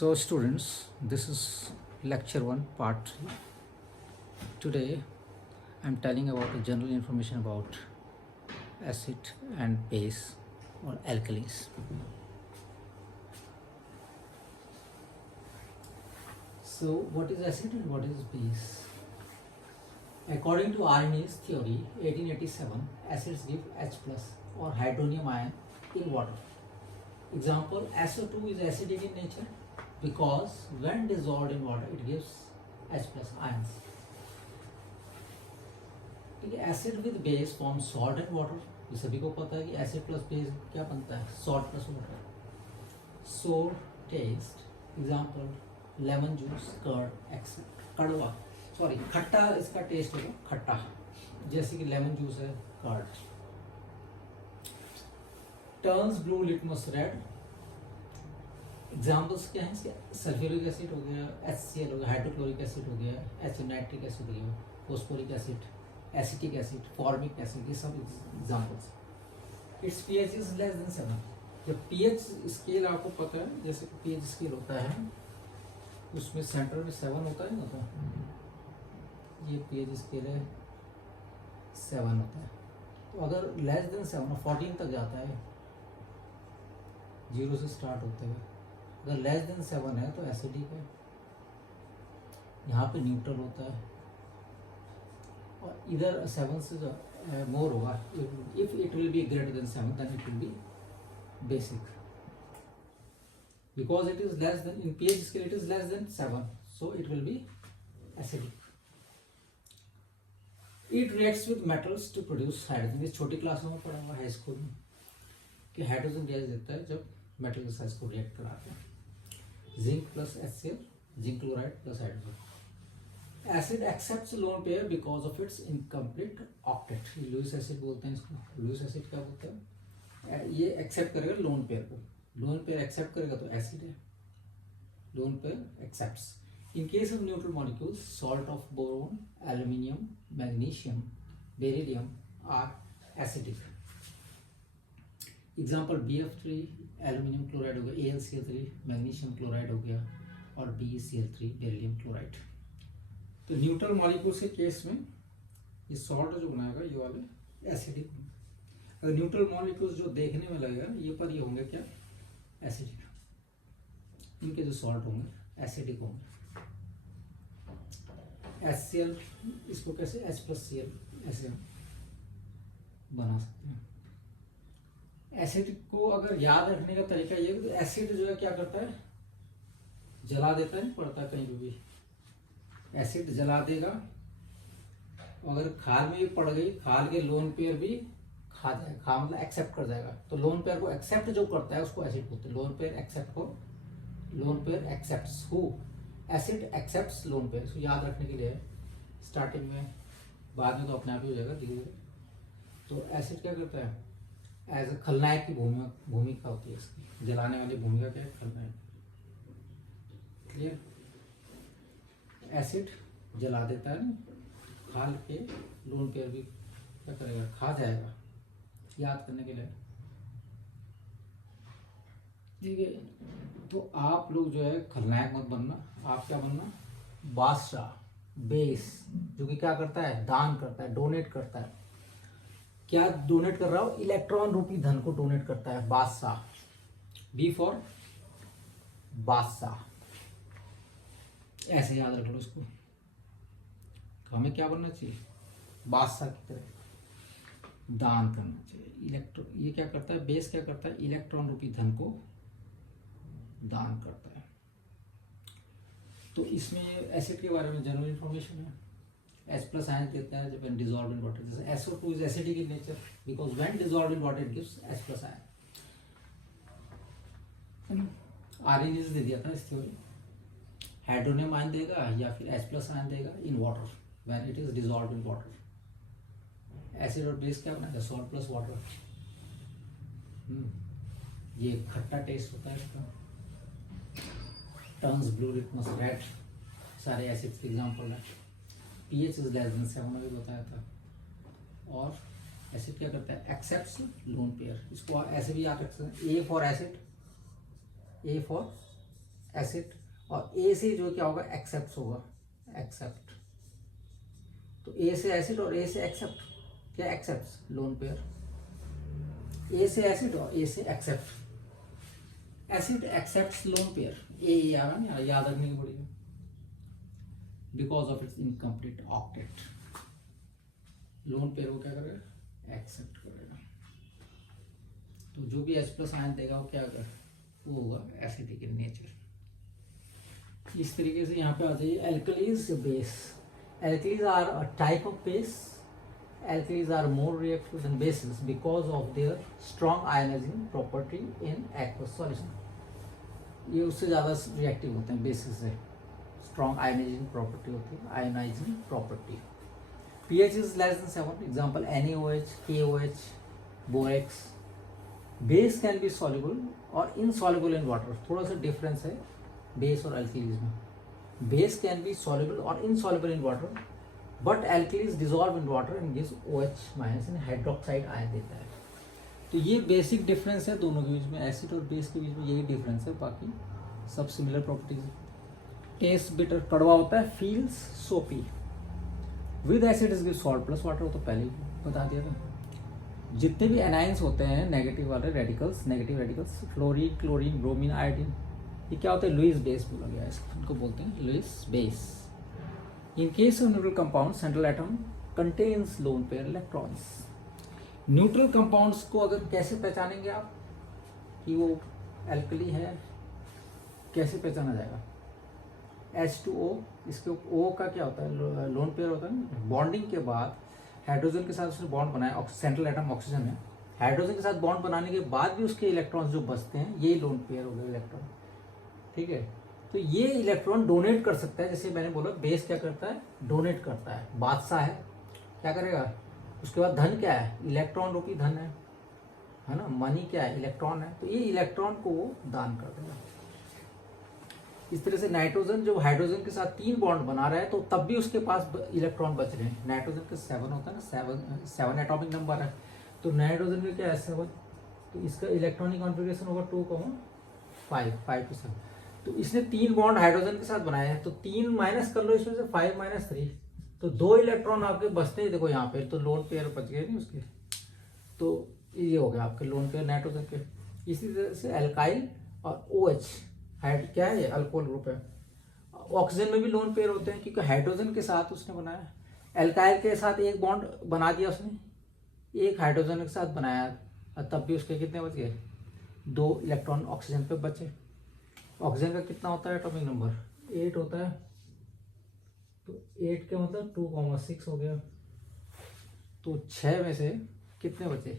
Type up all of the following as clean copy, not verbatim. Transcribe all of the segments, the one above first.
So students, this is lecture 1 part 3. Today I am telling about the general information about acid and base or alkalis. So what is acid and what is base? According to Arrhenius theory 1887, acids give H plus or hydronium ion in water. Example, SO2 is acidic in nature because when dissolved in water it gives H plus ions. ठीक है, acid with base form salt and water. ये सभी को पता है कि acid plus base क्या बनता है, salt plus water. Sour taste, example lemon juice, curd except. कड़वा सॉरी खट्टा इसका टेस्ट होगा, खट्टा, जैसे कि लेमन जूस है, curd. Turns blue litmus red. Examples क्या हैं इसके, सल्फ्यूरिक एसिड हो गया, HCl हो गया, हाइड्रोक्लोरिक एसिड हो गया, नाइट्रिक एसिड हो गया, phosphoric acid, acetic acid, formic acid, ये सब examples. It's pH is less than 7. जब pH स्केल आपको पता है, जैसे pH स्केल होता है उसमें सेंटर में 7 होता है ना, तो ये pH स्केल है 7 होता है. तो अगर लेस देन 7 14 तक जाता है, 0 से स्टार्ट होते हुए, अगर लेस देन 7 है तो एसिडिक है. यहाँ पे न्यूट्रल होता है, और इधर 7 से मोर होगा. If it will be greater than 7 then it will be basic, because it is less than, in pH scale it is less than 7, so it will be acidic. It reacts with metals to produce hydrogen. इस छोटी क्लासों में पढ़ा हुआ high school में कि hydrogen gas देता है जब मेटल के साथ को रिएक्ट कराते हैं. Zinc plus HCl, zinc chloride plus hydrogen. Acid accepts lone pair because of its incomplete octet. Lewis acid बोलते हैं इसको. लुईस एसिड क्या बोलते हैं, ये एक्सेप्ट करेगा लोन पेयर को. लोन पेयर एक्सेप्ट करेगा तो एसिड है. Lone pair accepts. In case of neutral molecules, salt of boron, aluminium, magnesium, beryllium are acidic. Example BF3 aluminium chloride हो गया, AlCl3 मैग्नीशियम क्लोराइड हो गया, और BeCl3 बेरिलियम क्लोराइड. तो न्यूट्रल मॉलिक्यूल्स के केस में ये सॉल्ट जो बनाएगा ये वाले एसिडिक. अगर न्यूट्रल मॉलिक्यूल्स जो देखने में लगेगा ये पर ये होंगे क्या, एसिडिक. इनके जो सॉल्ट होंगे एसिडिक होंगे. HCl इसको कैसे H+Cl ऐसे हम बना सकते हैं. एसिड को अगर याद रखने का तरीका ये है, तो एसिड जो है क्या करता है, जला देता है, पड़ता है कहीं भी एसिड जला देगा. अगर खाल में भी पड़ गई, खाल के लोन पेयर भी खा जाएगा. खा मतलब एक्सेप्ट कर जाएगा. तो लोन पेयर को एक्सेप्ट जो करता है उसको एसिड बोलते हैं. लोन पेयर एक्सेप्ट को, lone pair accepts who, acid accepts lone pair. इसको याद रखने के लिए स्टार्टिंग में, बाद में तो अपने आप ही हो जाएगा धीरे धीरे. तो एसिड क्या करता है, एज अ खलनायक की भूमिका होती है इसकी. जलाने वाली भूमिका क्या है, खलनायक. क्लियर. एसिड जला देता है ना, खाल के लोन पेयर भी क्या करेगा, खा जाएगा. याद करने के लिए ठीक है. तो आप लोग जो है खलनायक मत बनना. आप क्या बनना, बादशाह, बेस, जो कि क्या करता है, दान करता है, डोनेट करता है. क्या डोनेट कर रहा हो, इलेक्ट्रॉन रूपी धन को डोनेट करता है. बादशाह, बी फॉर बादशाह. ऐसे याद रख लो इसको. हमें क्या बनना चाहिए, बादशाह की तरह दान करना चाहिए. ये क्या करता है, बेस क्या करता है, इलेक्ट्रॉन रूपी धन को दान करता है. तो इसमें एसिड के बारे में जनरल इंफॉर्मेशन है. H+ आयन देता है जब डिजॉल्व इन वाटर. जैसे SO2 is acidic in nature because when dissolve in water it gives H+ ion. Arrhenius दे दिया था इस थ्योरी. हाइड्रोनियम आयन देगा या फिर H+ आयन देगा in water when it is dissolve in water. Acid और बेस क्या बनाएगा, सॉल्ट प्लस वाटर. ये खट्टा टेस्ट होता है इसका. टर्न्स ब्लू लिटमस रेड, सारे एसिड्स के एग्जांपल है. pH इज लेस देन 7 अभी बताया था. और एसिड क्या करता है, एक्सेप्ट्स लोन पेयर. इसको ऐसे भी याद रख सकते हैं, A for acid, A for acid, और ए से जो क्या होगा एक्सेप्ट होगा, एक्सेप्ट। तो ए से एसिड और ए से एक्सेप्ट, क्या एक्सेप्ट लोन पेयर, ए से एसिड और ए से accept, acid accept lone pair, A आ रहा ना याद रखने की पड़ेगी, because of its incomplete octet, lone pair को क्या करेगा एक्सेप्ट करेगा। तो जो भी H+ आयन देगा वो क्या करेगा, वो होगा एसिडिक इन नेचर। इस तरीके से यहाँ पे आ जाइए alkalis base. Alkalis are a type of base. Alkalis are more reactive than bases because of their strong ionizing property in aqueous solution. ये उससे ज़्यादा रिएक्टिव होते हैं बेसिस से, स्ट्रॉन्ग आयनाइजिंग प्रॉपर्टी होती है, ionising property. pH is less than 7, example NaOH, KOH, borax. Base can be soluble और insoluble in water, थोड़ा सा डिफरेंस है बेस और एल्कलीज में। बेस कैन बी सॉल्युबल और insoluble in water, but alkalis dissolve in water and gives OH- in hydroxide ion देता है। तो ये बेसिक डिफरेंस है दोनों के बीच में, एसिड और बेस के बीच में यही डिफरेंस है, बाकी सब सिमिलर प्रॉपर्टीज। टेस्ट बिटर, कड़वा होता है, फील्स सोपी। With acid is give salt plus water, वो तो पहले ही बता दिया था। जितने भी एनाइंस होते हैं नेगेटिव वाले radicals, negative radicals, fluorine, chlorine, bromine, iodine, ये क्या होता है लुईस बेस बोला गया है, इनको बोलते हैं Lewis base. In case of neutral compounds, central atom contains lone pair electrons. Neutral compounds को अगर कैसे पहचानेंगे आप कि वो एल्कली है, कैसे पहचाना जाएगा? H2O, इसके O का क्या होता है, लोन पेयर होता है। बॉन्डिंग के बाद हाइड्रोजन के साथ उसने बॉन्ड बनाया, सेंट्रल एटम ऑक्सीजन है, हाइड्रोजन के साथ बॉन्ड बनाने के बाद भी उसके इलेक्ट्रॉन्स जो बचते हैं ये लोन पेयर हो गए इलेक्ट्रॉन, ठीक है। तो ये इलेक्ट्रॉन डोनेट कर सकता है, जैसे मैंने बोला बेस क्या करता है, डोनेट करता है, बादशाह है, क्या करेगा। उसके बाद धन क्या है, इलेक्ट्रॉन रूपी धन है ना, मनी क्या है, इलेक्ट्रॉन है, तो ये इलेक्ट्रॉन को वो दान कर देगा। इस तरह से नाइट्रोजन जो हाइड्रोजन के साथ 3 बॉन्ड बना रहा है तो तब भी उसके पास इलेक्ट्रॉन बच रहे हैं। नाइट्रोजन के 7 होता है ना, 7 एटॉमिक नंबर है, तो नाइट्रोजन में क्या है 7, तो इसका इलेक्ट्रॉनिक कॉन्फ़िगरेशन होगा 2,5, 5 to 7। तो इसने 3 बॉन्ड हाइड्रोजन के साथ बनाया है, तो 3 माइनस कर लो इसमें से, 5 - 3, तो 2 इलेक्ट्रॉन आपके बचते हैं, देखो यहाँ पे तो लोन पेयर बच गए नहीं उसके, तो ये हो गया आपके लोन पेयर नाइट्रोजन के। इसी तरह से एल्काइल और OH क्या है, अल्कोहल ग्रुप है। ऑक्सीजन में भी लोन पेयर होते हैं क्योंकि हाइड्रोजन के साथ उसने बनाया, एल्काइल के साथ एक बॉन्ड बना दिया उसने, एक हाइड्रोजन के साथ बनाया, तब भी उसके कितने बच गए, 2 इलेक्ट्रॉन ऑक्सीजन पे बचे। ऑक्सीजन का कितना होता है एटॉमिक नंबर, 8 होता है, तो 8 के मतलब 2,6 हो गया। तो 6 में से कितने बचे,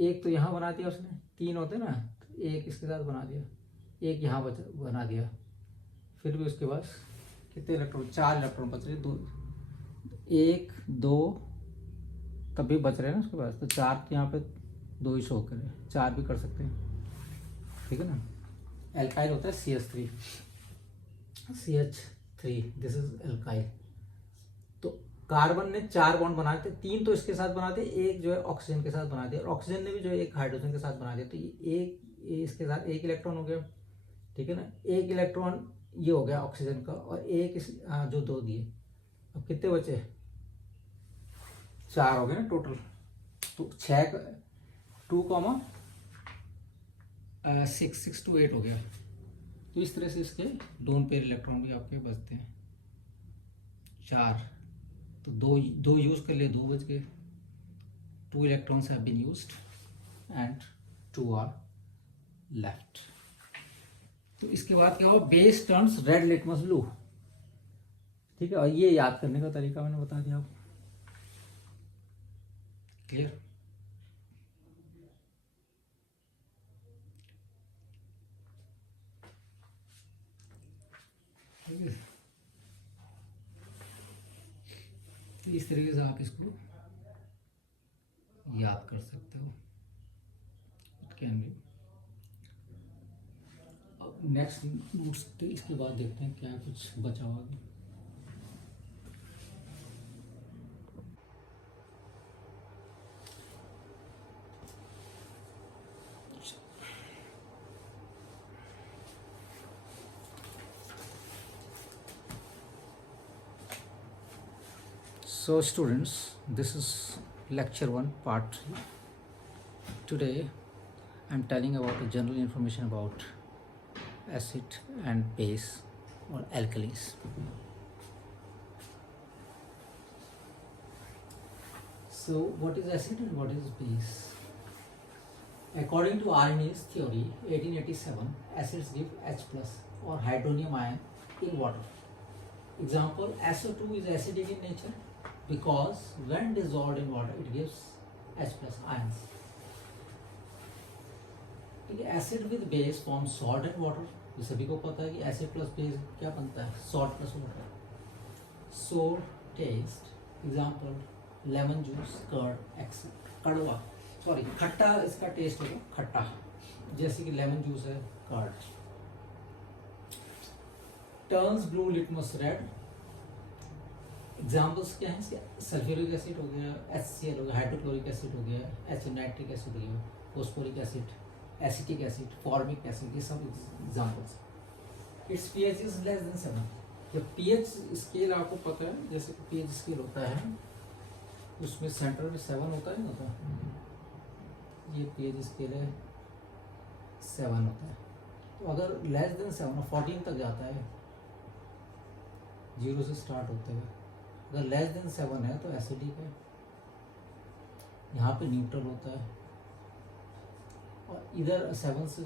एक तो यहाँ बना दिया उसने, 3 होते ना, तो एक इसके साथ बना दिया, एक यहाँ बना दिया, फिर भी उसके पास कितने इलेक्ट्रॉन, 4 इलेक्ट्रॉन बच रहे, 2 1 2 तब भी बच रहे हैं ना उसके पास, तो 4 यहाँ पे 2 ही शो करें, 4 भी कर सकते हैं, ठीक है ना। एल्काइल होता है CH3, दिस इज एल्काइल। तो कार्बन ने 4 बॉन्ड बनाए थे, 3 तो इसके साथ बनाते, एक जो है ऑक्सीजन के साथ बना दिया, और ऑक्सीजन ने भी जो है एक हाइड्रोजन के साथ बना दिया, तो ये इसके साथ 1 इलेक्ट्रॉन हो गया, ठीक है ना। 1 इलेक्ट्रॉन ये हो गया ऑक्सीजन का, और एक जो 2 दिए, अब कितने बचे, 4 हो गए ना टोटल। तो 6 2,6 to 8 हो गया। तो इस तरह से इसके लोन पेयर इलेक्ट्रॉन भी आपके बचते हैं 4, तो 2 यूज कर लिए, 2 बच गए, 2 electrons have been used and 2 are left. तो इसके बाद क्या हुआ, base turns red litmus blue, ठीक है। और ये याद करने का तरीका मैंने बता दिया आपको, क्लियर। इस तरीके से आप इसको याद कर सकते हो, कैन बी। अब नेक्स्ट इसके बाद देखते हैं क्या कुछ बचा हुआ। So students, this is lecture 1 part 3. Today I am telling about the general information about acid and base or alkalis. So what is acid and what is base? According to Arrhenius theory 1887, acids give H plus or hydronium ion in water. Example, SO2 is acidic in nature because when dissolved in water it gives H plus ions. Acid with base form salt and water. ये सभी को पता है कि acid plus base क्या बनता है, salt plus water. Sour taste, example lemon juice, curd except. कड़वा सॉरी खट्टा इसका टेस्ट होगा, खट्टा, जैसे कि लेमन जूस है, curd. Turns blue litmus red. Examples क्या हैं इसके, सल्फ्यूरिक एसिड हो गया, HCl हो गया, हाइड्रोक्लोरिक एसिड हो गया, नाइट्रिक एसिड हो गया, phosphoric acid, acetic acid, formic acid, ये सब examples. It's pH is less than 7. जब pH स्केल आपको पता है, जैसे pH स्केल होता है उसमें सेंटर में 7 होता है ना, तो ये pH स्केल है 7 होता है. तो अगर लेस देन 7 14 तक जाता है, 0 से स्टार्ट होते हुए, अगर लेस देन 7 है तो एसिडिक है. यहाँ पे न्यूट्रल होता है, और इधर 7 से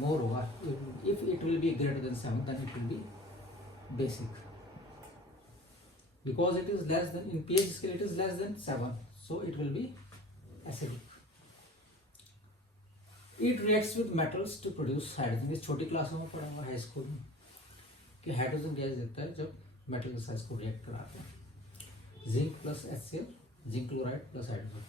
मोर होगा. If it will be greater than 7 then it will be basic, because it is less than, in pH scale it is less than 7, so it will be acidic. It reacts with metals to produce hydrogen. इस छोटी क्लासों में पढ़ा हुआ high school में कि hydrogen gas देता है जब मेटल के साथ को रिएक्ट कराते हैं. Zinc plus HCl, zinc chloride plus hydrogen.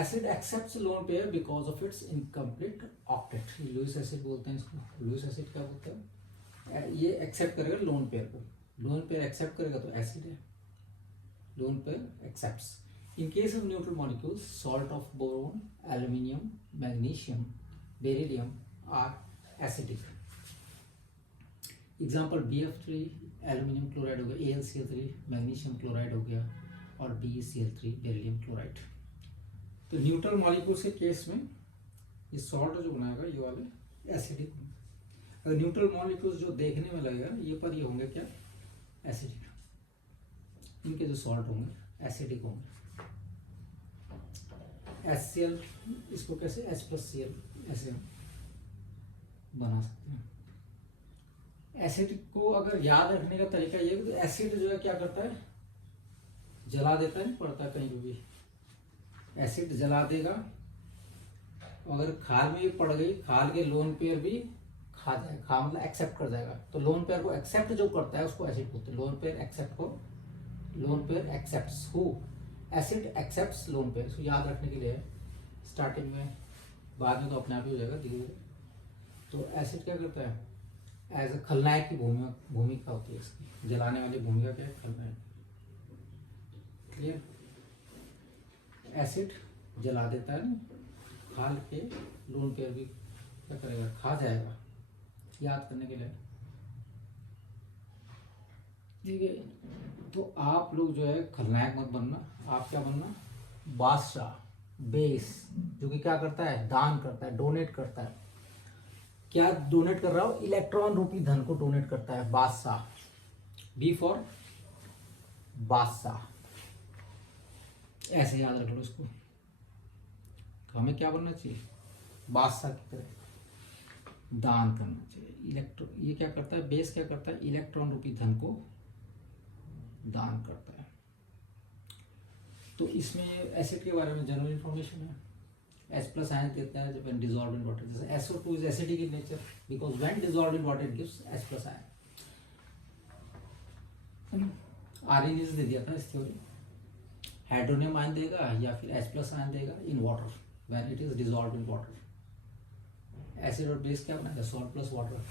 Acid accepts lone pair because of its incomplete octet. Lewis acid बोलते हैं इसको. लुईस एसिड क्या बोलते हैं, ये एक्सेप्ट करेगा लोन पेयर को. लोन पेयर एक्सेप्ट करेगा तो एसिड है. Lone pair accepts. In case of neutral molecules, salt of boron, aluminium, magnesium, beryllium are acidic. Example BF3 aluminium chloride हो गया, AlCl3 मैग्नीशियम क्लोराइड हो गया, और BeCl3 बेरिलियम क्लोराइड. तो न्यूट्रल मॉलिक्यूल्स के केस में ये सॉल्ट जो बनाएगा ये वाले एसिडिक. अगर न्यूट्रल मॉलिक्यूल्स जो देखने में लगेगा ये पर ये होंगे क्या, एसिडिक. इनके जो सॉल्ट होंगे एसिडिक होंगे. HCl इसको कैसे H+Cl ऐसे हम बना सकते हैं. एसिड को अगर याद रखने का तरीका ये है कि एसिड जो है क्या करता है, जला देता है, पड़ता है कहीं भी एसिड जला देगा. अगर खाल में भी पड़ गई, खाल के लोन पेयर भी खा जाएगा, खा मतलब एक्सेप्ट कर जाएगा. तो लोन पेयर को एक्सेप्ट जो करता है उसको एसिड बोलते हैं. लोन पेयर एक्सेप्ट को, lone pair accepts who, acid accepts lone pair. इसको याद रखने के लिए स्टार्टिंग में, बाद में तो अपने आप ही हो जाएगा धीरे धीरे. तो एसिड क्या करता है, एज ए खलनायक की भूमिका होती है इसकी. जलाने वाली भूमिका क्या है, खलनायक. क्लियर. एसिड जला देता है ना, खाल के लोन पेयर भी क्या करेगा, खा जाएगा. याद करने के लिए ठीक है. तो आप लोग जो है खलनायक मत बनना. आप क्या बनना, बादशाह, बेस, जो कि क्या करता है, दान करता है, डोनेट करता है. क्या डोनेट कर रहा हो, इलेक्ट्रॉन रूपी धन को डोनेट करता है. बादशाह, बी फॉर बादशाह. ऐसे याद रख लो इसको. तो हमें क्या बनना चाहिए, बादशाह की तरह दान करना चाहिए. इलेक्ट्रॉन, ये क्या करता है, बेस क्या करता है, इलेक्ट्रॉन रूपी धन को दान करता है. तो इसमें एसिड के बारे में जनरल इंफॉर्मेशन है. H+ आयन देता है जब डिजॉल्व इन वाटर. जैसे SO2 is acidic in nature because when dissolve in water it gives H+ ion. Arrhenius दे दिया था इस थ्योरी. हाइड्रोनियम आयन देगा या फिर H+ आयन देगा in water when it is dissolve in water. Acid और बेस क्या बनाएगा, सॉल्ट प्लस वाटर.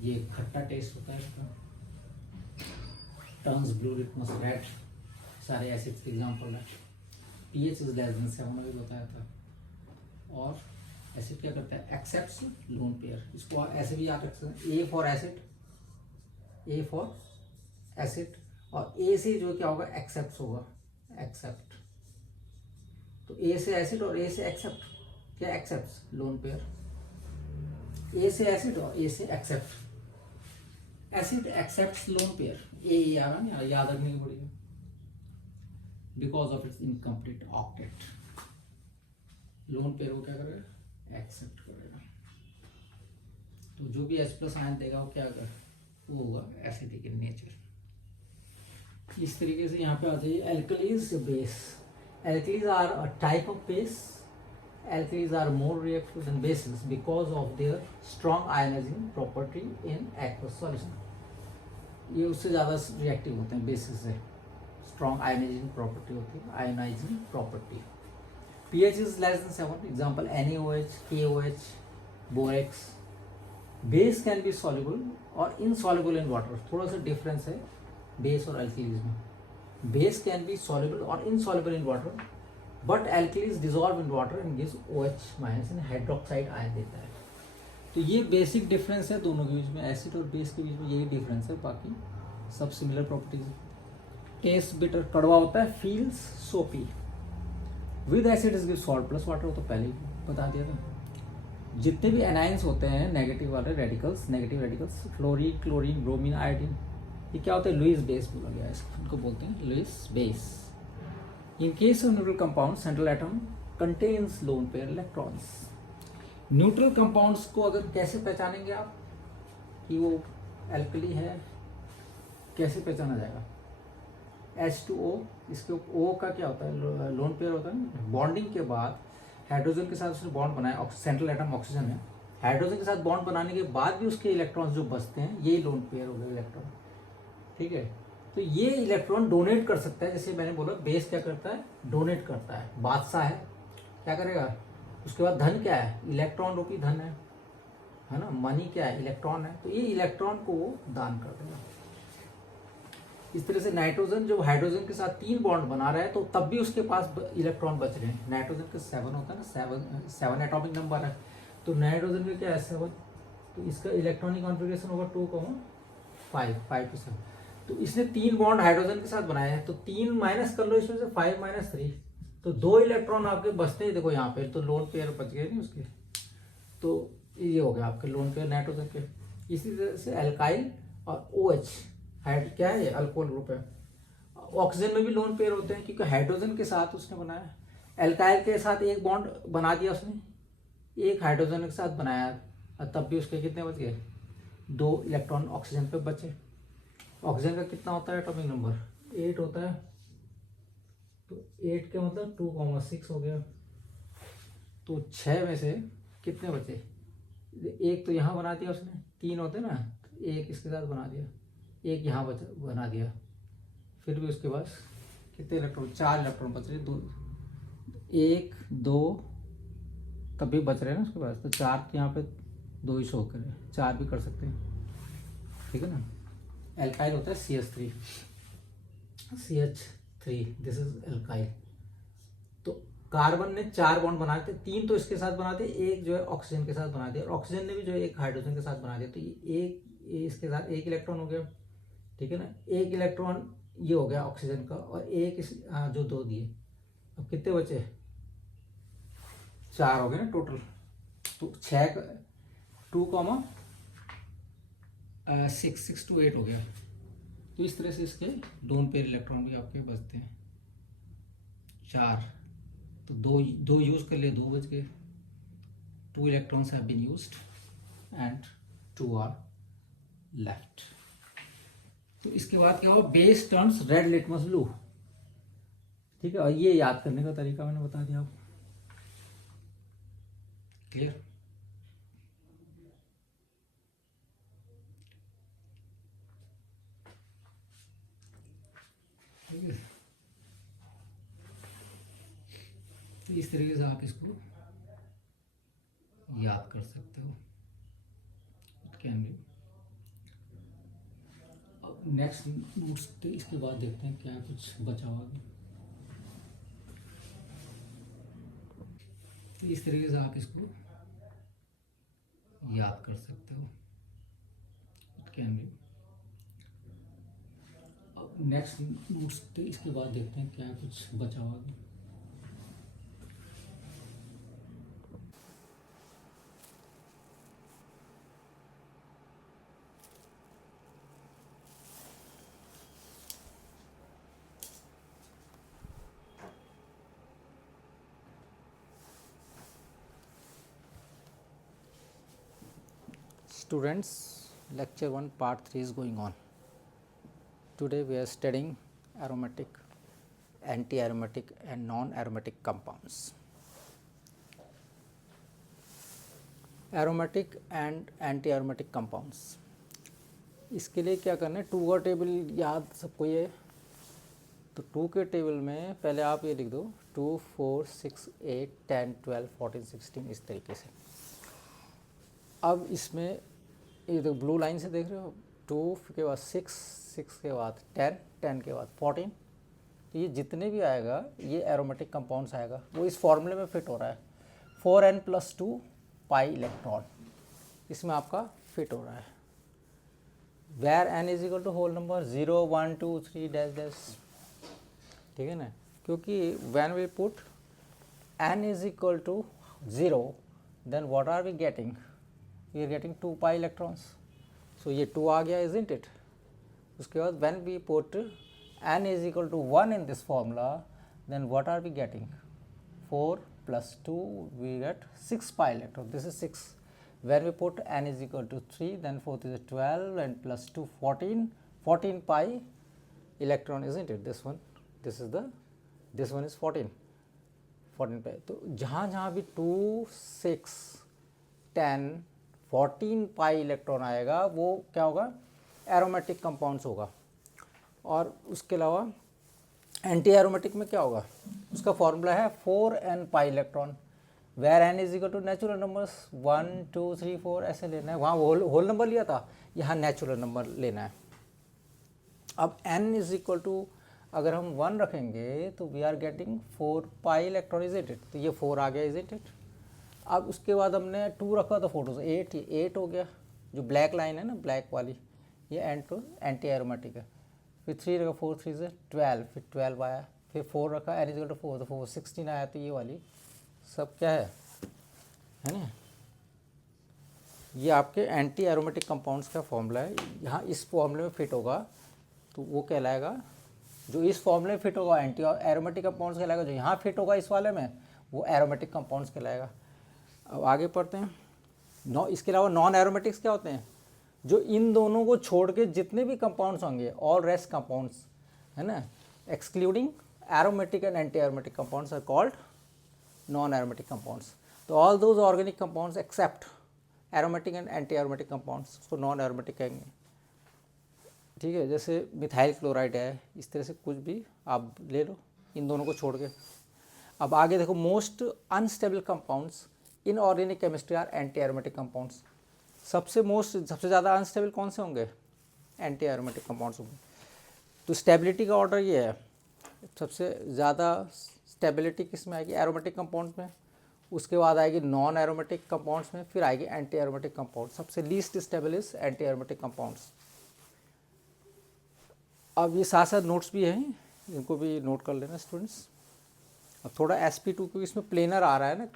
ये खट्टा टेस्ट होता है इसका. टर्न्स ब्लू लिटमस रेड, सारे एसिड्स के एग्जांपल है. pH इज लेस देन 7 अभी बताया था. और एसिड क्या करता है, एक्सेप्ट्स लोन पेयर. इसको ऐसे भी याद रख सकते हैं, A for acid, A for acid, और ए से जो क्या होगा एक्सेप्ट होगा, एक्सेप्ट। तो ए से एसिड और ए से एक्सेप्ट, क्या एक्सेप्ट, लोन पेयर। ए से एसिड और ए से accept, acid accept lone pair, A आ रहा ना, याद रखने की पड़ेगी, because of its incomplete octet. Lone pair को क्या करेगा, एक्सेप्ट करेगा। तो जो भी H प्लस आयन देगा वो क्या करेगा, वो होगा एसिडिक इन नेचर। इस तरीके से यहाँ पे आ जाइए alkalis base. Alkalis are a type of base. Alkalis are more reactive than bases because of their strong ionizing property in aqueous solution. ये उससे ज़्यादा रिएक्टिव होते हैं बेसिस से, स्ट्रॉन्ग आयनाइजिंग प्रॉपर्टी होती है, ionising property. pH is less than 7, example NaOH, KOH, borax. Base can be soluble और insoluble in water, थोड़ा सा डिफरेंस है बेस और एल्कलीज में। बेस कैन बी सॉल्युबल और insoluble in water, but alkalis dissolve in water and gives OH minus in hydroxide ion देता है। तो ये बेसिक डिफरेंस है दोनों के बीच में, एसिड और बेस के बीच में यही डिफरेंस है, बाकी सब सिमिलर प्रॉपर्टीज है। टेस्ट बिटर, कड़वा होता है, फील्स सोपी। With acid is give salt plus water, वो तो पहले ही बता दिया था। जितने भी एनाइंस होते हैं नेगेटिव वाले radicals, negative radicals, fluorine, chlorine, bromine, iodine, ये क्या होता है, लुईस बेस बोला गया है इसको, इनको बोलते हैं Lewis base. In case of neutral compounds, central atom contains lone pair electrons. Neutral compounds को अगर कैसे पहचानेंगे आप कि वो एल्कली है, कैसे पहचाना जाएगा, H2O, इसके O का क्या होता है, लोन पेयर होता है ना। बॉन्डिंग के बाद हाइड्रोजन के साथ उसने बॉन्ड बनाया, सेंट्रल एटम ऑक्सीजन है, हाइड्रोजन के साथ बॉन्ड बनाने के बाद भी उसके इलेक्ट्रॉन्स जो बचते हैं, यही लोन पेयर हो गए इलेक्ट्रॉन, ठीक है। तो ये इलेक्ट्रॉन डोनेट कर सकता है, जैसे मैंने बोला बेस क्या करता है, डोनेट करता है, बादशाह है, क्या करेगा। उसके बाद धन क्या है, इलेक्ट्रॉन रूपी धन है ना, मनी क्या है, इलेक्ट्रॉन है, तो ये इलेक्ट्रॉन को वो दान कर देगा। इस तरह से नाइट्रोजन जो हाइड्रोजन के साथ 3 बॉन्ड बना रहा है, तो तब भी उसके पास इलेक्ट्रॉन बच रहे हैं। नाइट्रोजन का 7 होता है ना, 7 एटॉमिक नंबर है, तो नाइट्रोजन में क्या है 7, तो इसका इलेक्ट्रॉनिक कॉन्फ़िगरेशन होगा 2,5, 5 to 7। तो इसने 3 बॉन्ड हाइड्रोजन के साथ बनाए हैं, तो 3 माइनस कर लो इसमें से, 5 - 3, तो 2 इलेक्ट्रॉन आपके बचते हैं, देखो यहाँ पे, तो लोन पेयर बच गए नहीं उसके, तो ये हो गया आपके लोन पेयर नाइट्रोजन के। इसी तरह से एल्काइल और OH, क्या है ये, अल्कोहल ग्रुप है। ऑक्सीजन में भी लोन पेयर होते हैं, क्योंकि हाइड्रोजन के साथ उसने बनाया, एल्काइल के साथ एक बॉन्ड बना दिया उसने, एक हाइड्रोजन के साथ बनाया, तब भी उसके कितने बच गए, 2 इलेक्ट्रॉन ऑक्सीजन पे बचे। ऑक्सीजन का कितना होता है एटॉमिक नंबर, 8 होता है, तो 8 के मतलब 2,6 हो गया। तो 6 में से कितने बचे, एक तो यहाँ बना दिया उसने, 3 होते ना, तो एक इसके साथ बना दिया, एक यहाँ बना दिया, फिर भी उसके पास कितने इलेक्ट्रॉन, 4 इलेक्ट्रॉन बच रहे, 2, 1, 2, तब भी बच रहे हैं ना उसके पास, तो 4 यहाँ पे 2 ही शो करें, 4 भी कर सकते हैं, ठीक है ना। एल्काइल होता है CH3, दिस इज एल्काइल। तो कार्बन ने 4 बॉन्ड बना दिए, 3 तो इसके साथ बना दिए, एक जो है ऑक्सीजन के साथ बना दिया, और ऑक्सीजन ने भी जो है एक हाइड्रोजन के साथ बना दिया, तो ये इसके साथ 1 इलेक्ट्रॉन हो गया, ठीक है ना। 1 इलेक्ट्रॉन ये हो गया ऑक्सीजन का, और एक जो 2 दिए, अब कितने बचे, 4 हो गए ना टोटल, तो 6 2,6 to 8 हो गया। तो इस तरह से इसके लोन पेयर इलेक्ट्रॉन भी आपके बचते हैं 4, तो दो यूज कर लिए, 2 बच गए, 2 electrons have been used and 2 are left. तो इसके बाद क्या होगा, base turns red litmus blue, ठीक है, और ये याद करने का तरीका मैंने बता दिया आपको, क्लियर। तो इस तरीके से आप इसको याद कर सकते हो, कैन बी। अब नेक्स्ट नोट्स इसके बाद देखते हैं क्या कुछ बचा हुआ है। तो इस तरीके से आप इसको याद कर सकते हो, कैन बी। अब नेक्स्ट नोट्स इसके बाद देखते हैं क्या कुछ बचा हुआ है। Students, lecture 1 part 3 is going on. Today we are studying aromatic, anti-aromatic and non-aromatic compounds. Aromatic and anti-aromatic compounds. इसके लिए क्या करना है, 2 का टेबल याद सबको ये, तो 2 के टेबल में पहले आप ये लिख दो 2, 4, 6, 8, 10, 12, 14, 16 इस तरीके से। अब इसमें ये तो ब्लू लाइन से देख रहे हो, 2 के बाद 6, 6 के बाद 10, 10 के बाद 14, तो ये जितने भी आएगा ये एरोमेटिक कंपाउंड्स आएगा, वो इस फॉर्मूले में फिट हो रहा है। 4n+2 पाई इलेक्ट्रॉन इसमें आपका फिट हो रहा है। Where n is equal to whole number 0, 1, 2, 3 dash dash, ठीक है ना, क्योंकि when we put n is equal to 0 then what are we getting, we are getting 2 pi electrons, so ये 2 आ गया, इजंट इट। उसके बाद when we put n is equal to 1 in this formula then what are we getting, 4 + 2 we gate 6 pi electron, this is 6। when we put n is equal to 3 then 4 is 12 and plus 2 14 pi electron, isn't it? This one, this one is 14 pi। तो जहाँ जहाँ भी 2, 6, 10, 14 pi electron आएगा वो क्या होगा, aromatic compounds होगा। और उसके अलावा एंटी एरोमेटिक में क्या होगा, उसका फॉर्मूला है 4n pi electron, where n is equal to natural numbers 1, 2, 3, 4 ऐसे लेना है, वहाँ होल नंबर लिया था, यहाँ नेचुरल नंबर लेना है। अब n इज इक्वल टू अगर हम 1 रखेंगे तो we are getting 4 pi electron, is it, तो ये 4 आ गया, इज इट। अब उसके बाद हमने 2 रखा तो 4 से 8, ये 8 हो गया, जो ब्लैक लाइन है ना, ब्लैक वाली, ये एंटी एरोमेटिक है। फिर 3 रखा, 4 3 से 12, फिर 12 आया, फिर 4 रखा, n इज इक्वल टू 4 तो 4 16 आया, तो ये वाली सब क्या है ना, ये आपके एंटी एरोमेटिक कंपाउंड्स का फॉर्मूला है। यहाँ इस फॉर्मूले में फिट होगा तो वो कहलाएगा, जो इस फॉर्मूले में फिट होगा एंटी एरोमेटिक कंपाउंड्स कहलाएगा, जो यहाँ फिट होगा इस वाले में वो एरोमेटिक कंपाउंड्स कहलाएगा। अब आगे पढ़ते हैं। इसके अलावा नॉन एरोमेटिक्स क्या होते हैं, जो इन दोनों को छोड़ के जितने भी कंपाउंड्स होंगे, ऑल रेस्ट कंपाउंड्स, है ना, excluding aromatic and anti aromatic compounds are called non-aromatic compounds। तो all those organic compounds except aromatic and anti-aromatic compounds उसको non-aromatic कहेंगे, ठीक है। जैसे मिथाइल क्लोराइड है, इस तरह से कुछ भी आप ले लो इन दोनों को छोड़ के। अब आगे देखो, most unstable compounds in organic chemistry are anti aromatic compounds. सबसे ज़्यादा अनस्टेबल कौन से होंगे, एंटी एरोमेटिक कंपाउंड्स होंगे। तो स्टेबिलिटी का ऑर्डर ये है, सबसे ज़्यादा स्टेबिलिटी किस में आएगी, एरोमेटिक कंपाउंड्स में, उसके बाद आएगी नॉन एरोमेटिक कंपाउंड्स में, फिर आएगी एंटी एरोमेटिक कंपाउंड। सबसे least stable is anti aromatic compounds. अब ये साथ साथ नोट्स भी हैं, इनको भी नोट कर लेना स्टूडेंट्स। अब थोड़ा sp2 क्योंकि इसमें प्लेनर आ रहा है ना,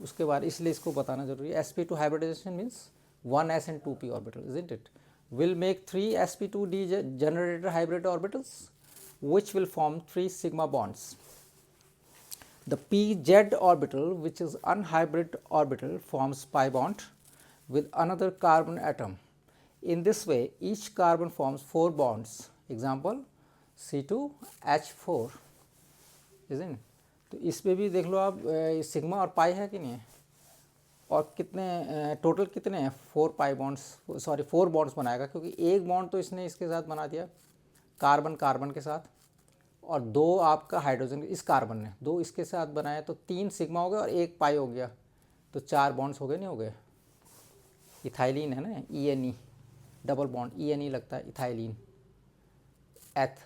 उसके बाद इसलिए इसको बताना जरूरी है। sp2 hybridization means 1s and 2p orbital, isn't it, will make 3 sp2d generated hybrid orbitals which will form 3 sigma bonds. The pz orbital, which is unhybrid orbital, forms pi bond with another carbon atom. In this way, each carbon forms 4 bonds. Example C2H4, isn't it? तो इसमें भी देख लो आप, sigma और पाई है कि नहीं है, और कितने टोटल कितने हैं, 4 पाई बॉन्ड्स, सॉरी 4 बॉन्ड्स बनाएगा, क्योंकि एक बॉन्ड तो इसने इसके साथ बना दिया, कार्बन के साथ, और 2 आपका हाइड्रोजन इस कार्बन ने 2 इसके साथ बनाया, तो 3 सिग्मा हो गया और 1 पाई हो गया, तो 4 बॉन्ड्स हो गए, नहीं हो गए। इथाइलिन है ना, ENE डबल बॉन्ड, ENE लगता है, इथाइलिन, एथ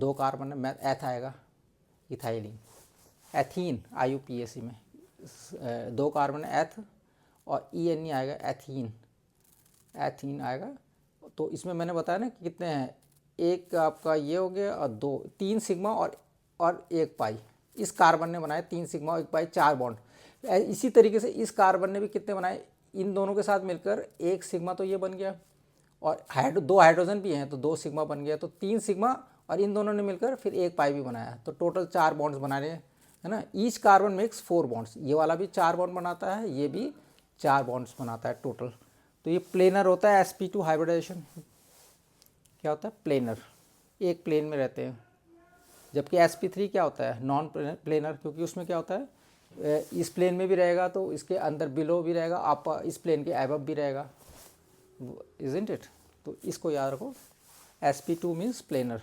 2 कार्बन में एथ आएगा, इथाइलिन। एथीन IUPAC में 2 कार्बन एथ और ENE आएगा, एथीन आएगा। तो इसमें मैंने बताया ना कि कितने हैं, एक आपका ये हो गया और 2 3 सिग्मा और 1 पाई। इस कार्बन ने बनाए 3 सिग्मा और 1 पाई 4 बॉन्ड। इसी तरीके से इस कार्बन ने भी कितने बनाए, इन दोनों के साथ मिलकर 1 सिग्मा तो ये बन गया, और 2 हाइड्रोजन भी हैं तो 2 सिग्मा बन गया, तो 3 सिग्मा और इन दोनों ने मिलकर फिर 1 पाई भी बनाया, तो टोटल 4 बॉन्ड्स बना रहे हैं, है ना। ईच कार्बन मेक्स 4 बॉन्ड्स, ये वाला भी 4 बॉन्ड बनाता है, ये भी 4 बॉन्ड्स बनाता है टोटल। तो ये प्लेनर होता है sp2 हाइब्रिडाइजेशन। क्या होता है, प्लेनर, एक प्लेन में रहते हैं। जबकि sp3 क्या होता है, नॉन प्लेनर, क्योंकि उसमें क्या होता है, इस प्लेन में भी रहेगा तो इसके अंदर बिलो भी रहेगा, आप इस प्लेन के एबव भी रहेगा, इजंट इट। तो इसको याद रखो, sp2 मीन्स प्लेनर।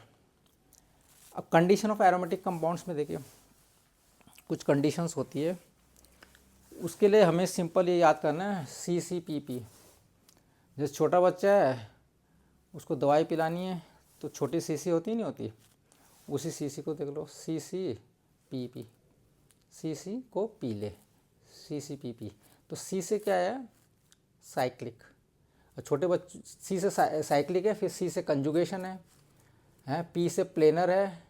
अब कंडीशन ऑफ एरोमेटिक कंपाउंड्स में देखिए कुछ कंडीशंस होती है, उसके लिए हमें सिंपल ये याद करना है CCPP। जैसे छोटा बच्चा है उसको दवाई पिलानी है तो छोटी शीशी होती नहीं होती, उसी शीशी को देख लो CCPP, शीशी को पी ले, CCPP। तो C से क्या है, साइक्लिक, और छोटे बच्चे C से साइक्लिक है, फिर C से कंजुगेशन है, P से प्लेनर है,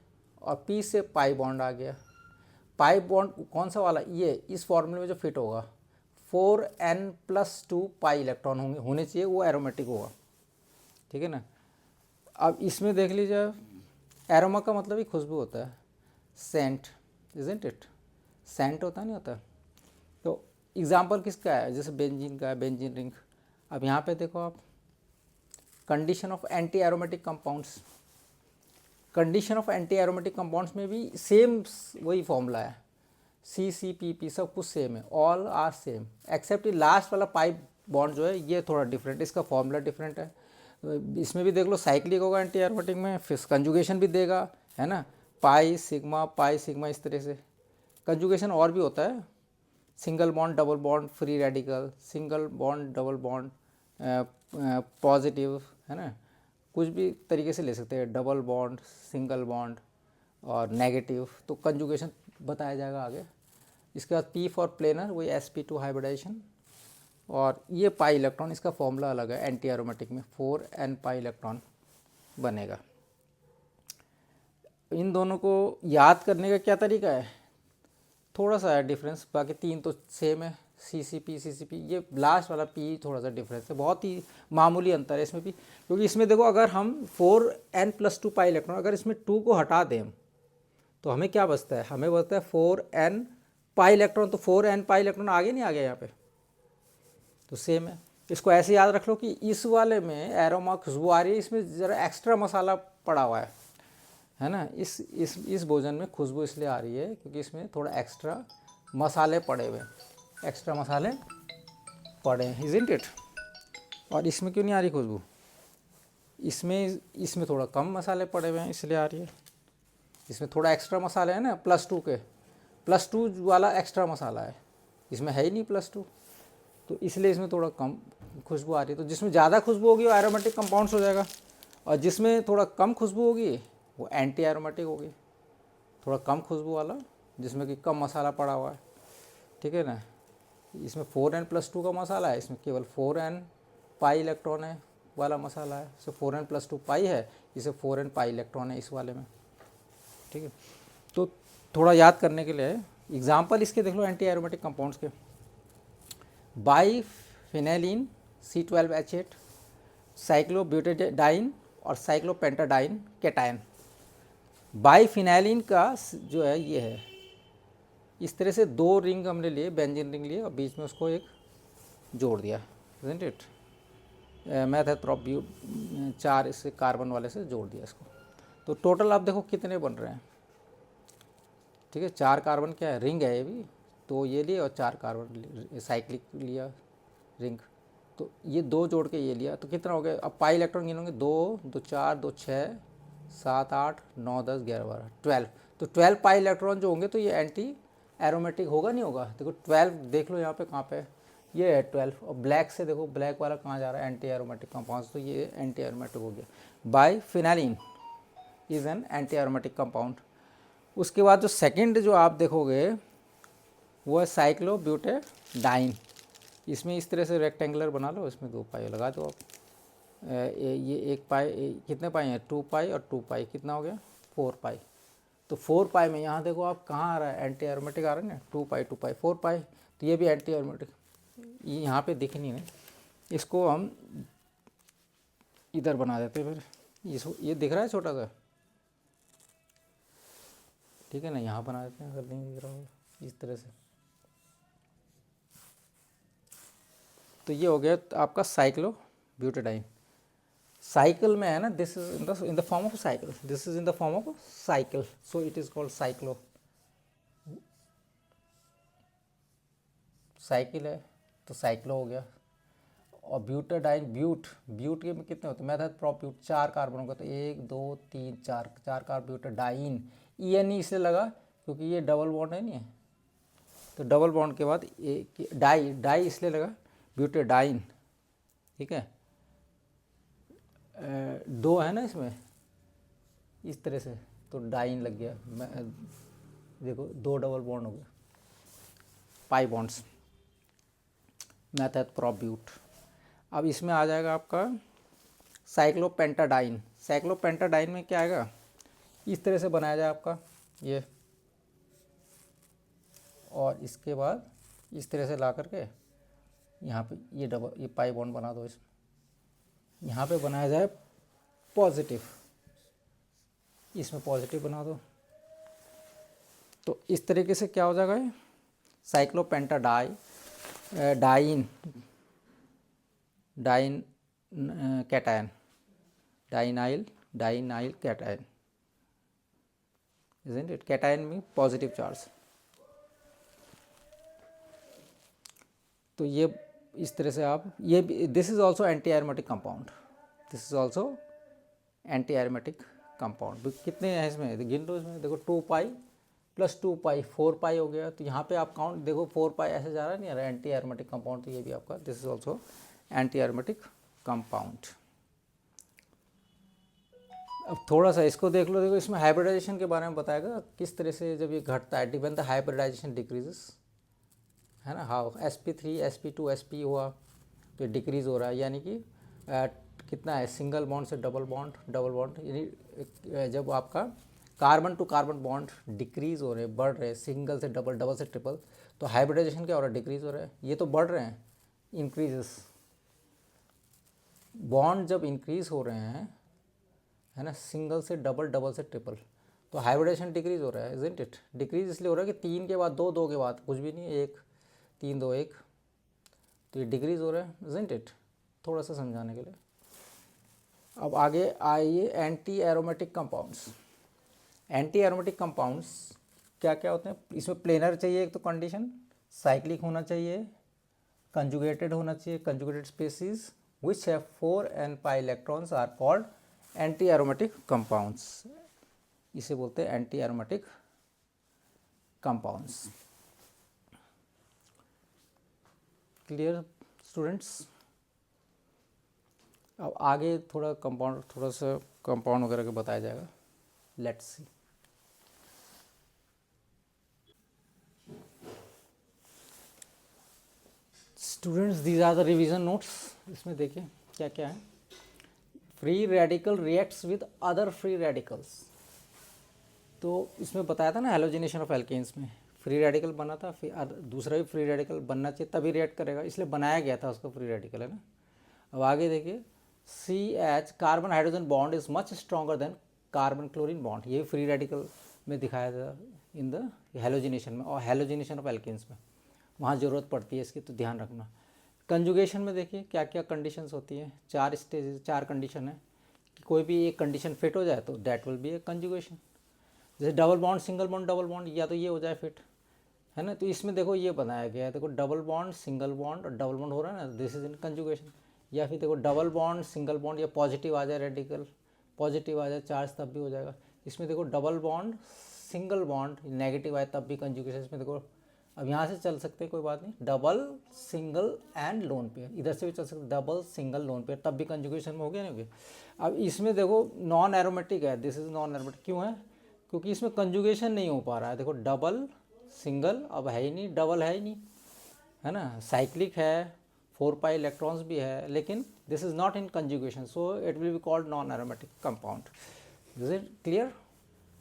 और P से पाई बॉन्ड आ गया। पाई बॉन्ड कौन सा वाला, ये इस फॉर्मूले में जो फिट होगा 4n+2 पाई इलेक्ट्रॉन होने चाहिए, वो एरोमेटिक होगा, ठीक है ना। अब इसमें देख लीजिए, एरोमा का मतलब ही खुशबू होता है, सेंट, इजंट इट, सेंट होता नहीं होता। तो एग्जाम्पल किसका है, जैसे बेंजीन का है, बेंजीन रिंग। अब यहाँ पे देखो आप, condition of anti aromatic compounds, condition of anti aromatic compounds में भी सेम वही फॉर्मूला है, CCPP, सब कुछ सेम है, ऑल आर सेम, एक्सेप्ट ये लास्ट वाला पाई बॉन्ड जो है ये थोड़ा डिफरेंट, इसका फॉर्मूला डिफरेंट है। इसमें भी देख लो साइक्लिक होगा एंटी एरोमेटिक में, फिर कंजुगेशन भी देगा, है ना, पाई सिग्मा इस तरह से। कंजुगेशन और भी होता है, single bond double bond free radical, single bond double bond positive, है ना, कुछ भी तरीके से ले सकते हैं, डबल बॉन्ड, सिंगल बॉन्ड और नेगेटिव, तो कंजुगेशन बताया जाएगा आगे। इसके बाद P फॉर प्लेनर, वही sp2 हाइब्रिडाइजेशन, और ये पाई इलेक्ट्रॉन, इसका फॉर्मूला अलग है एंटी एरोमेटिक में, 4n पाई इलेक्ट्रॉन बनेगा। इन दोनों को याद करने का क्या तरीका है, थोड़ा सा है डिफरेंस, बाकी 3 तो सेम है, CCP, ये लास्ट वाला P थोड़ा सा डिफरेंस है, बहुत ही मामूली अंतर है इसमें भी। क्योंकि इसमें देखो, अगर हम 4n+2 पाई इलेक्ट्रॉन, अगर इसमें 2 को हटा दें तो हमें क्या बचता है, हमें बचता है 4n पाई इलेक्ट्रॉन। तो 4n पाई इलेक्ट्रॉन आगे नहीं आ गया यहाँ पे, तो सेम है। इसको ऐसे याद रख लो कि इस वाले में एरोमा खुशबू आ रही है, इसमें ज़रा एक्स्ट्रा मसाला पड़ा हुआ है ना। इस भोजन में खुशबू इसलिए आ रही है क्योंकि इसमें थोड़ा एक्स्ट्रा मसाले पड़े हुए, एक्स्ट्रा मसाले पड़े हैं, इजंट इट। और इसमें क्यों नहीं आ रही खुशबू, इसमें थोड़ा कम मसाले पड़े हुए हैं इसलिए आ रही है। इसमें थोड़ा एक्स्ट्रा मसाले है ना, +2 वाला एक्स्ट्रा मसाला है, इसमें है ही नहीं +2, तो इसलिए इसमें थोड़ा कम खुशबू आ रही है। तो जिसमें ज़्यादा खुशबू होगी वो एरोमेटिक कंपाउंड्स हो जाएगा, और जिसमें थोड़ा कम खुशबू होगी वो एंटी एरोमेटिक होगी, थोड़ा कम खुशबू वाला जिसमें कि कम मसाला पड़ा हुआ है, ठीक है ना। इसमें 4n+2 का मसाला है, इसमें केवल 4n पाई इलेक्ट्रॉन है वाला मसाला है, इसे 4n+2 पाई है, इसे 4n पाई इलेक्ट्रॉन है इस वाले में, ठीक है। तो थोड़ा याद करने के लिए एग्जाम्पल इसके देख लो एंटी एरोमेटिक कंपाउंड्स के, बाईफिनाइलिन C12H8, साइक्लोब्यूटाडाइन और साइक्लोपेंटाडाइन कैटायन। बाईफिनाइलिन का जो है ये है, इस तरह से 2 रिंग हमने लिए, बेंजीन रिंग लिए, और बीच में उसको एक जोड़ दिया, इजंट इट, मेथड प्रॉप 4 इससे कार्बन वाले से जोड़ दिया इसको। तो टोटल आप देखो कितने बन रहे हैं, ठीक है। 4 कार्बन क्या है, रिंग है ये भी, तो ये लिए और 4 कार्बन साइक्लिक लिया रिंग, तो ये 2 जोड़ के ये लिया, तो कितना हो गया। अब पाई इलेक्ट्रॉन गिनोगे, 2 2 4 2 6 7 8 9 10 11 12 12, तो 12 पाई इलेक्ट्रॉन जो होंगे तो ये एंटी एरोमेटिक होगा नहीं होगा। देखो 12 देख लो यहाँ पे कहाँ पे, ये है 12, और ब्लैक से देखो ब्लैक वाला कहाँ जा रहा है, एंटी एरोमेटिक कंपाउंड, तो ये एंटी एरोमेटिक हो गया। Biphenylene is an anti aromatic compound. उसके बाद जो सेकंड जो आप देखोगे वो है साइक्लोब्यूटाडाइन, इसमें इस तरह से रेक्टेंगुलर बना लो, इसमें 2 पाई लगा दो आप, ये 1 पाई, कितने पाई हैं, 2 पाई और 2 पाई, कितना हो गया 4 पाई। तो 4 पाई में यहाँ देखो आप कहाँ आ रहा है, एंटी एरोमेटिक आ रहा है ना, 2 पाई 2 पाई 4 पाई, तो ये भी एंटी एरोमेटिक, ये यहाँ पे दिख नहीं है, इसको हम इधर बना देते हैं फिर, इसको ये दिख रहा है छोटा सा, ठीक है ना, यहाँ बना देते हैं अगर नहीं दिख रहा होगा इस तरह से। तो ये हो गया आपका साइक्लो ब्यूटाडाइन। साइकिल में है ना, this is in the form of cycle, this is in the form of cycle, so it is called cyclo. Cycle है तो साइक्लो हो गया। और ब्यूटाडाइन, ब्यूट के में कितने होते हैं, मेथड प्रॉप ब्यूट, 4 कार्बन होगा, तो 1 2 3 4 कार्बन ब्यूटाडाइन, ENE इसलिए लगा क्योंकि ये डबल बॉन्ड है नहीं है, तो डबल बॉन्ड के बाद डाई इसलिए लगा ब्यूटाडाइन, ठीक है। 2 है ना इसमें इस तरह से, तो डाइन लग गया, देखो 2 डबल बॉन्ड हो गया, pi bonds, method prop but. अब इसमें आ जाएगा आपका साइक्लोपेंटाडाइन। साइक्लोपेंटाडाइन में क्या आएगा, इस तरह से बनाया जाए आपका ये, और इसके बाद इस तरह से ला करके यहाँ पे ये पाई बॉन्ड बना दो, इसमें यहाँ पे बनाया जाए पॉजिटिव, इसमें पॉजिटिव बना दो, तो इस तरीके से क्या हो जाएगा ये cyclopentadiene cation, dienyl cation, isn't it? Cation में पॉजिटिव चार्ज। तो ये इस तरह से आप ये, this is also anti aromatic compound, this is also anti aromatic compound. कितने हैं इसमें, गिन लो, इसमें देखो 2 पाई प्लस 2 पाई 4 पाई हो गया, तो यहाँ पे आप काउंट देखो 4 पाई ऐसे जा रहा है, नहीं आ रहा, एंटी एरोमेटिक कंपाउंड, तो ये भी आपका this is also anti aromatic compound. अब थोड़ा सा इसको देख लो, देखो इसमें हाइब्रिडाइजेशन के बारे में बताएगा किस तरह से जब ये घटता है, डिपेंड द हाइब्रिडाइजेशन डिक्रीजेस, है ना, हाउ sp3 sp2 sp हुआ तो डिक्रीज हो रहा है, यानी कि कितना है, सिंगल बॉन्ड से डबल बॉन्ड, यानी जब आपका carbon to carbon bond decrease हो रहे हैं, बढ़ रहे हैं, सिंगल से डबल, डबल से ट्रिपल, तो हाइब्रिडाइजेशन क्या हो रहा है, डिक्रीज हो रहा है, ये तो बढ़ रहे हैं, इंक्रीजेस, बॉन्ड जब इंक्रीज हो रहे हैं, है ना, सिंगल से डबल, डबल से ट्रिपल, तो हाइब्रिडाइजेशन डिक्रीज हो रहा है, इजंट इट। डिक्रीज इसलिए हो रहा है कि 3 के बाद 2, 2 के बाद कुछ भी नहीं, 1 3 2 1, तो ये डिक्रीज हो रहा है, इजंट इट, थोड़ा सा समझाने के लिए। अब आगे आइए anti aromatic compounds. Anti aromatic compounds क्या क्या होते हैं, इसमें प्लेनर चाहिए एक तो कंडीशन, साइक्लिक होना चाहिए, कंजुगेटेड होना चाहिए, conjugated species which have 4 and pi electrons are called anti aromatic compounds, इसे बोलते हैं anti aromatic compounds. Clear students. अब आगे थोड़ा सा कंपाउंड वगैरह का बताया जाएगा, let's see. Students these are the revision notes, इसमें देखिए क्या क्या है। Free radical reacts with other free radicals, तो इसमें बताया था ना हेलोजिनेशन ऑफ एल्केन्स में फ्री रेडिकल बना था, फिर दूसरा भी फ्री रेडिकल बनना चाहिए तभी रिएक्ट करेगा, इसलिए बनाया गया था उसको फ्री रेडिकल, है ना। अब आगे देखिए, CH carbon hydrogen bond is much stronger than carbon chlorine bond, ये फ्री रेडिकल में दिखाया था इन द हेलोजिनेशन में, और हेलोजिनेशन ऑफ एल्केन्स में वहाँ ज़रूरत पड़ती है इसकी, तो ध्यान रखना। कंजुगेशन में देखिए क्या क्या कंडीशंस होती हैं, 4 स्टेजेस, 4 कंडीशन है कि कोई भी एक कंडीशन फिट हो जाए तो that will be a conjugation. जैसे double bond, single bond, double bond, या तो ये हो जाए फिट, है ना। तो इसमें देखो ये बनाया गया है, देखो डबल बॉन्ड, सिंगल बॉन्ड और डबल बॉन्ड हो रहा है ना, दिस इज इन कंजुगेशन। या फिर देखो डबल बॉन्ड, सिंगल बॉन्ड, या पॉजिटिव आ जाए रेडिकल, पॉजिटिव आ जाए चार्ज तब भी हो जाएगा। इसमें देखो double bond, single bond, negative आए तब भी कंजुगेशन। इसमें देखो अब यहाँ से चल सकते हैं, कोई बात नहीं, double single and lone pair, इधर से भी चल सकते, डबल सिंगल लोन पेयर, तब भी कंजुगेशन में हो गया नहीं हो गया। अब इसमें देखो नॉन एरोमेटिक है, दिस इज नॉन एरोमेटिक, क्यों है, क्योंकि इसमें कंजुगेशन नहीं हो पा रहा है। देखो डबल सिंगल अब है ही नहीं, डबल है ही नहीं, है ना, साइक्लिक है, 4 पाई इलेक्ट्रॉन्स भी है, लेकिन this is not in conjugation, so it will be called non aromatic compound. Is it clear?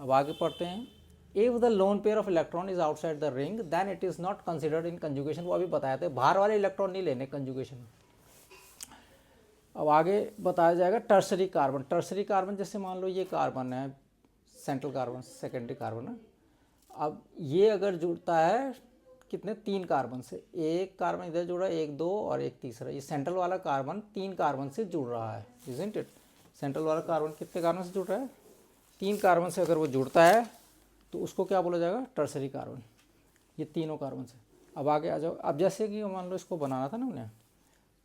अब आगे पढ़ते हैं। If the lone pair of electron is outside the ring then it is not considered in conjugation. वो अभी बताया था, बाहर वाले इलेक्ट्रॉन नहीं लेने कंजुगेशन में। अब आगे बताया जाएगा टर्सरी कार्बन। टर्सरी कार्बन जैसे मान लो ये कार्बन है, सेंट्रल कार्बन, सेकेंडरी कार्बन है। अब ये अगर जुड़ता है कितने, 3 कार्बन से, एक कार्बन इधर जुड़ा, एक 2 और एक तीसरा, ये सेंट्रल वाला कार्बन 3 कार्बन से जुड़ रहा है, इजंट इट? सेंट्रल वाला कार्बन कितने कार्बन से जुड़ रहा है? 3 कार्बन से अगर वो जुड़ता है तो उसको क्या बोला जाएगा? टर्सरी कार्बन, ये तीनों कार्बन से। अब आगे आ जाओ। अब जैसे कि मान लो इसको बनाना था ना हमने,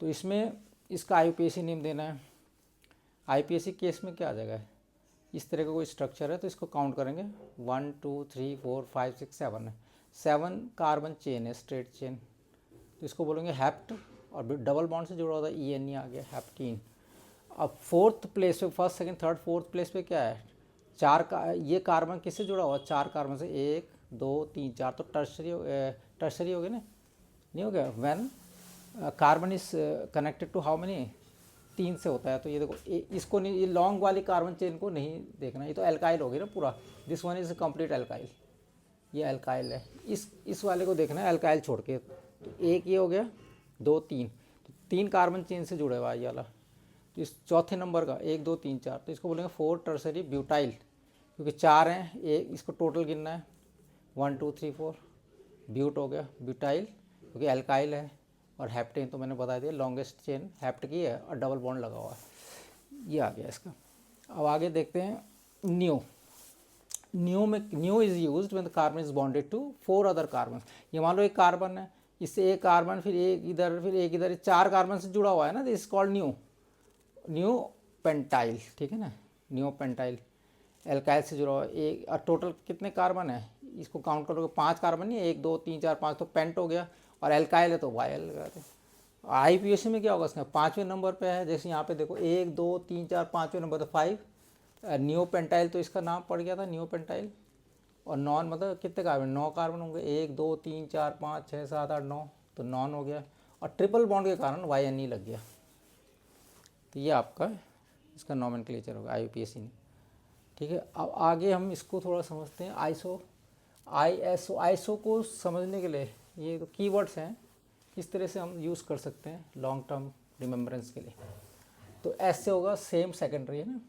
तो इसमें इसका IUPAC नेम देना है। IUPAC केस में क्या आ जाएगा, इस तरह का कोई स्ट्रक्चर है तो इसको काउंट करेंगे, 1 2 3 4 5 6 7 है, 7 कार्बन चेन है, स्ट्रेट चेन, तो इसको बोलेंगे हेप्ट, और डबल बॉन्ड से जुड़ा होता है ENE आ गया, हेप्टीन। अब 4th प्लेस पे, first second third 4th place पे क्या है, 4 का, ये कार्बन किससे जुड़ा हुआ है? 4 कार्बन से, 1 2 3 4, तो टर्सरी हो गया ना, नहीं हो गया? When carbon is connected to how many, 3 से होता है। तो ये देखो, इसको नहीं, ये लॉन्ग वाली कार्बन चेन को नहीं देखना, ये तो एल्काइल हो गई ना पूरा, this one is complete alkyl, ये एल्काइल है। इस वाले को देखना है एल्काइल छोड़ के। तो एक ये हो गया, 2 3, तो 3 कार्बन चेन से जुड़े हुआ है ये वाला। तो इस चौथे नंबर का 1 2 3 4, तो इसको बोलेंगे 4 टर्सरी ब्यूटाइल, क्योंकि 4 हैं, एक इसको टोटल गिनना है, 1 2 3 4, ब्यूट हो गया, ब्यूटाइल, क्योंकि एल्काइल है। और हेप्टेन तो मैंने बता दिया, लॉन्गेस्ट चेन हेप्ट की है और डबल बॉन्ड लगा हुआ है, ये आ गया इसका। अब आगे देखते हैं neo. Neo is used when the carbon is bonded to 4 other carbon. ये मान लो एक कार्बन है, इससे एक कार्बन, फिर एक इधर, फिर एक इधर, 4 कार्बन से जुड़ा हुआ है ना, this is called new pentyl, ठीक है ना, न्यू पेंटाइल, एल्काइल से जुड़ा हुआ है। एक, और टोटल कितने कार्बन है, इसको काउंट करोगे 5 कार्बन नहीं है, 1 2 3 4 5, तो पेंट हो गया, और एल्काइल है तो वायल लगाते हैं। IUPAC में क्या होगा इसका, 5वें नंबर पे है, जैसे यहाँ पे देखो 1 2 3 4 5वें नंबर, तो 5 न्यू पेंटाइल, तो इसका नाम पड़ गया था न्यू पेंटाइल। और नॉन मतलब कितने कार्बन, 9 कार्बन होंगे, 1 2 3 4 5 6 7 8 9, तो नॉन हो गया, और ट्रिपल बॉन्ड के कारण YNE लग गया। तो ये आपका इसका नॉमेनक्लेचर होगा IUPAC में, ठीक है। अब आगे हम इसको थोड़ा समझते हैं, ISO को समझने के लिए ये तो कीवर्ड्स हैं, इस तरह से हम यूज़ कर सकते हैं लॉन्ग टर्म रिमेम्बरेंस के लिए। तो S से होगा सेम सेकेंडरी, है ना,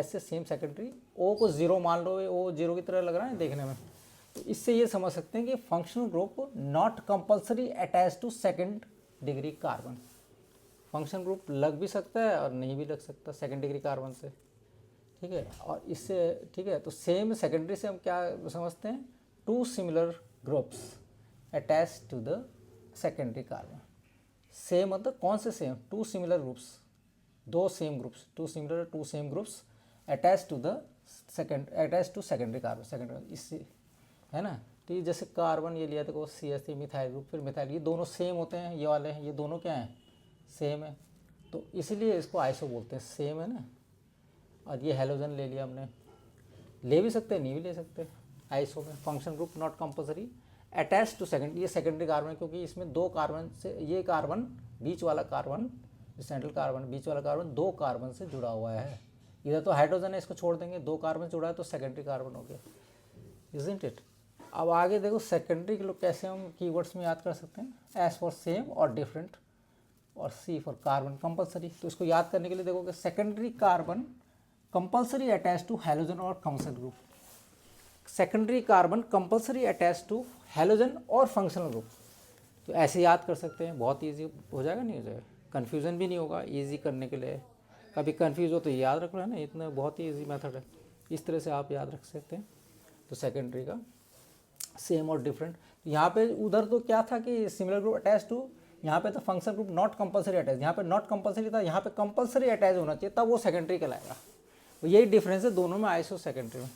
S से सेम सेकेंडरी। O को 0 मान लो, O 0 की तरह लग रहा है देखने में, तो इससे ये समझ सकते हैं कि functional group not compulsory attach to second degree carbon. Functional group लग भी सकता है और नहीं भी लग सकता सेकेंड डिग्री कार्बन से, ठीक है। और इससे, ठीक है, तो सेम सेकेंडरी से हम क्या समझते हैं, 2 similar groups attach to the secondary carbon. Same मतलब कौन से same, 2 similar groups, 2 same groups, 2 similar 2 same groups attach to the secondary carbon, secondary, इससे, है ना। तो ये जैसे कार्बन ये लिया देखो, CH3 मिथाइल ग्रुप, फिर मिथाइल, ये दोनों सेम होते हैं, ये वाले हैं, ये दोनों क्या हैं, सेम है, तो इसीलिए इसको आइसो बोलते हैं, सेम है ना। और ये हेलोजन ले लिया हमने, ले भी सकते हैं नहीं भी ले सकते, आइसो में function group not compulsory attach to second, ये सेकेंडरी कार्बन है, क्योंकि इसमें 2 कार्बन से, ये कार्बन बीच वाला कार्बन, सेंट्रल कार्बन बीच वाला कार्बन 2 कार्बन से जुड़ा हुआ है। इधर तो हाइड्रोजन है, इसको छोड़ देंगे, 2 कार्बन जुड़ा है तो सेकेंडरी कार्बन हो गया, इजंट इट। अब आगे देखो सेकेंडरी के लोग कैसे हम कीवर्ड्स में याद कर सकते हैं, S फॉर सेम और डिफरेंट, और C फॉर कार्बन कंपल्सरी। तो इसको याद करने के लिए देखो कि secondary carbon compulsory attach to halogen और functional group, secondary carbon compulsory attach to halogen और फंक्शनल ग्रुप। तो ऐसे याद कर सकते हैं, बहुत इजी हो जाएगा, नहीं हो जाएगा, कन्फ्यूज़न भी नहीं होगा, इजी करने के लिए। कभी कन्फ्यूज हो तो याद रख लो, है ना, इतना बहुत ही ईजी मेथड है, इस तरह से आप याद रख सकते हैं। तो सेकेंडरी का सेम और डिफरेंट, यहाँ पे उधर तो क्या था कि सिमिलर ग्रुप अटैच टू, यहाँ पे तो function group not compulsory attach, यहाँ पे नॉट कंपल्सरी था, यहाँ पे कंपल्सरी अटैच होना चाहिए, तब वो सेकेंडरी कहलाएगा। तो यही डिफरेंस है दोनों में, आइसो सेकेंडरी में।